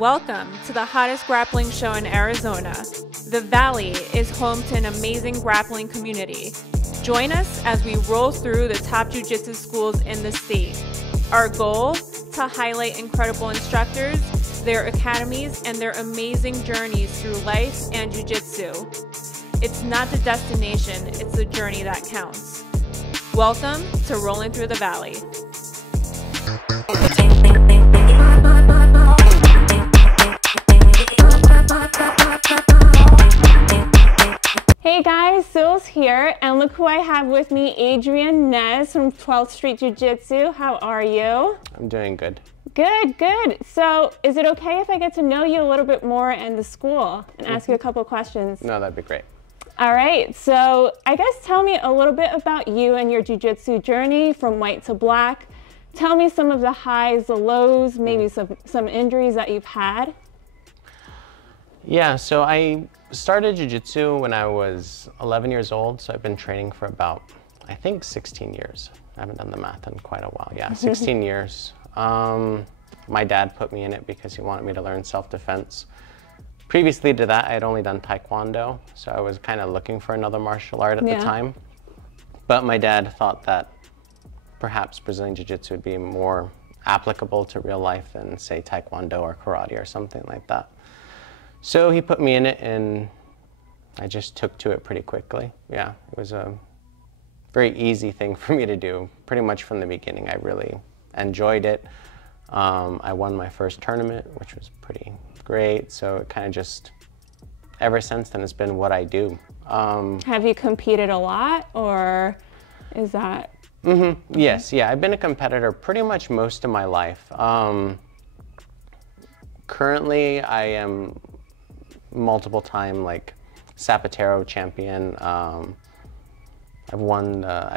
Welcome to the hottest grappling show in Arizona. The Valley is home to an amazing grappling community. Join us as we roll through the top jiu-jitsu schools in the state. Our goal? To highlight incredible instructors, their academies, and their amazing journeys through life and jiu-jitsu. It's not the destination, it's the journey that counts. Welcome to Rollin Through the Valley. Hey guys, Sil's here, and look who I have with me, Adrian Nez from 12th Street Jiu-Jitsu. How are you? I'm doing good. Good, good. So, is it okay if I get to know you a little bit more in the school and ask you a couple of questions? No, that'd be great. All right, so I guess tell me a little bit about you and your jiu-jitsu journey from white to black. Tell me some of the highs, the lows, maybe some injuries that you've had. Yeah, so I started jiu-jitsu when I was 11 years old, so I've been training for about, I think, 16 years. I haven't done the math in quite a while. Yeah, 16 years. My dad put me in it because he wanted me to learn self-defense. Previously to that, I had only done Taekwondo, so I was kind of looking for another martial art at the time. But my dad thought that perhaps Brazilian Jiu-Jitsu would be more applicable to real life than, say, Taekwondo or karate or something like that. So he put me in it, and I just took to it pretty quickly. Yeah, it was a very easy thing for me to do. Pretty much from the beginning, I really enjoyed it. I won my first tournament, which was pretty great. So it kind of just, ever since then, it's been what I do. Have you competed a lot, or is that? Yes, yeah, I've been a competitor pretty much most of my life. Currently, I am multiple time like Zapatero champion. I've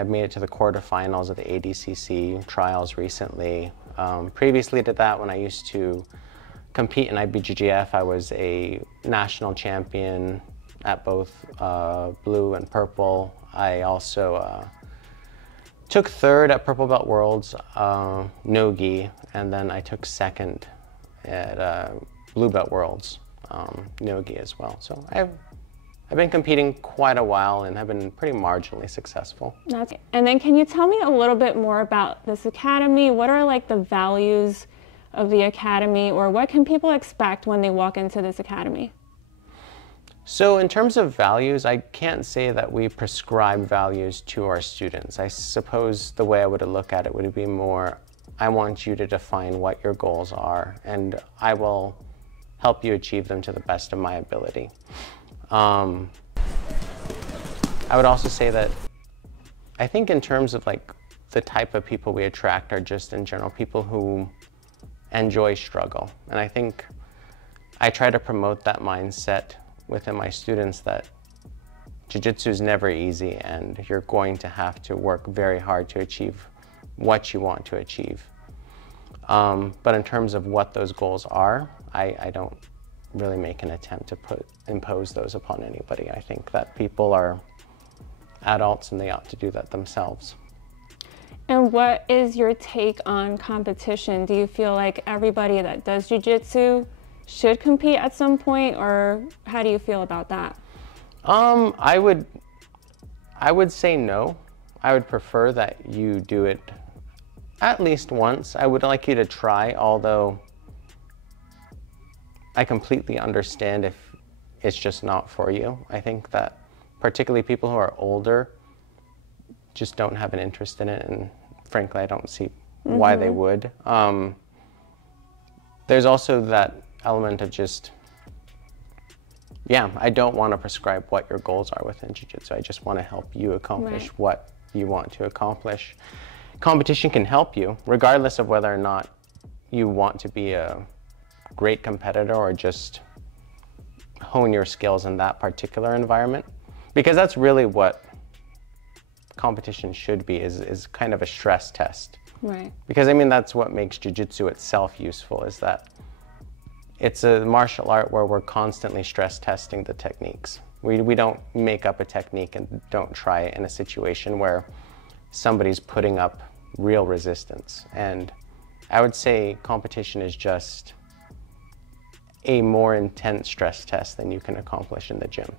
made it to the quarterfinals of the ADCC trials recently. Previously to that, when I used to compete in IBJJF, I was a national champion at both blue and purple. I also took third at Purple Belt Worlds, no-gi, and then I took second at Blue Belt Worlds, no-gi as well. So I've been competing quite a while and have been pretty marginally successful. And then can you tell me a little bit more about this academy? What are like the values of the academy, or what can people expect when they walk into this academy? So in terms of values, I can't say that we prescribe values to our students. I suppose the way I would look at it would be more, I want you to define what your goals are, and I will help you achieve them to the best of my ability. I would also say that I think in terms of like the type of people we attract are just in general people who enjoy struggle. And I think I try to promote that mindset within my students that jiu-jitsu is never easy and you're going to have to work very hard to achieve what you want to achieve. But in terms of what those goals are, I don't really make an attempt to impose those upon anybody. I think that people are adults and they ought to do that themselves. And what is your take on competition? Do you feel like everybody that does jiu-jitsu should compete at some point, or how do you feel about that? I would say no. I would prefer that you do it at least once. I would like you to try, although I completely understand if it's just not for you. I think that particularly people who are older just don't have an interest in it, and frankly, I don't see why they would. There's also that element of just, yeah, I don't want to prescribe what your goals are within jiu-jitsu. I just want to help you accomplish what you want to accomplish. Competition can help you, regardless of whether or not you want to be a great competitor or just hone your skills in that particular environment. Because that's really what competition should be, is kind of a stress test. Right. Because I mean, that's what makes jiu-jitsu itself useful, is that it's a martial art where we're constantly stress testing the techniques. We don't make up a technique and don't try it in a situation where somebody's putting up real resistance. And I would say competition is just a more intense stress test than you can accomplish in the gym.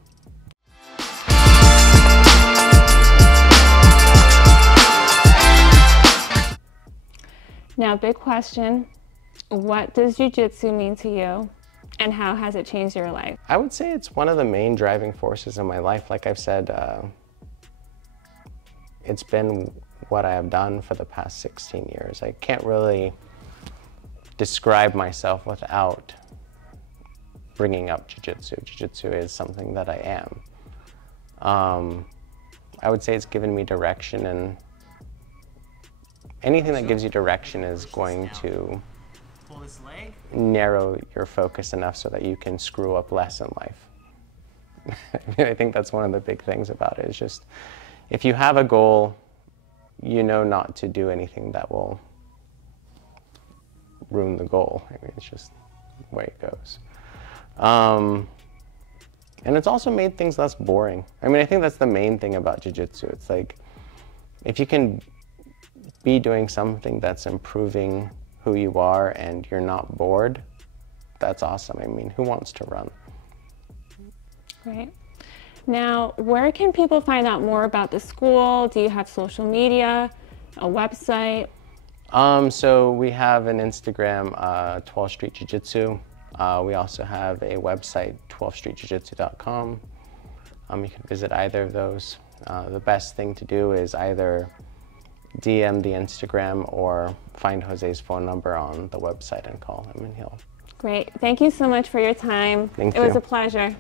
Now, big question, what does Jiu-Jitsu mean to you, and how has it changed your life? I would say it's one of the main driving forces in my life. Like I've said, it's been what I have done for the past 16 years. I can't really describe myself without bringing up Jiu-Jitsu. Jiu-Jitsu is something that I am. I would say it's given me direction, and anything that gives you direction is going to narrow your focus enough so that you can screw up less in life. I think that's one of the big things about it, is just if you have a goal, you know not to do anything that will ruin the goal. I mean, it's just the way it goes. And it's also made things less boring. I mean, I think that's the main thing about Jiu-Jitsu. It's like, if you can be doing something that's improving who you are and you're not bored, that's awesome. I mean, who wants to run? Great. Now, where can people find out more about the school? Do you have social media, a website? So we have an Instagram, 12th Street Jiu-Jitsu. We also have a website, 12thstreetjiujitsu.com. You can visit either of those. The best thing to do is either DM the Instagram or find Jose's phone number on the website and call him, and he'll... Great. Thank you so much for your time. Thank you. It was a pleasure.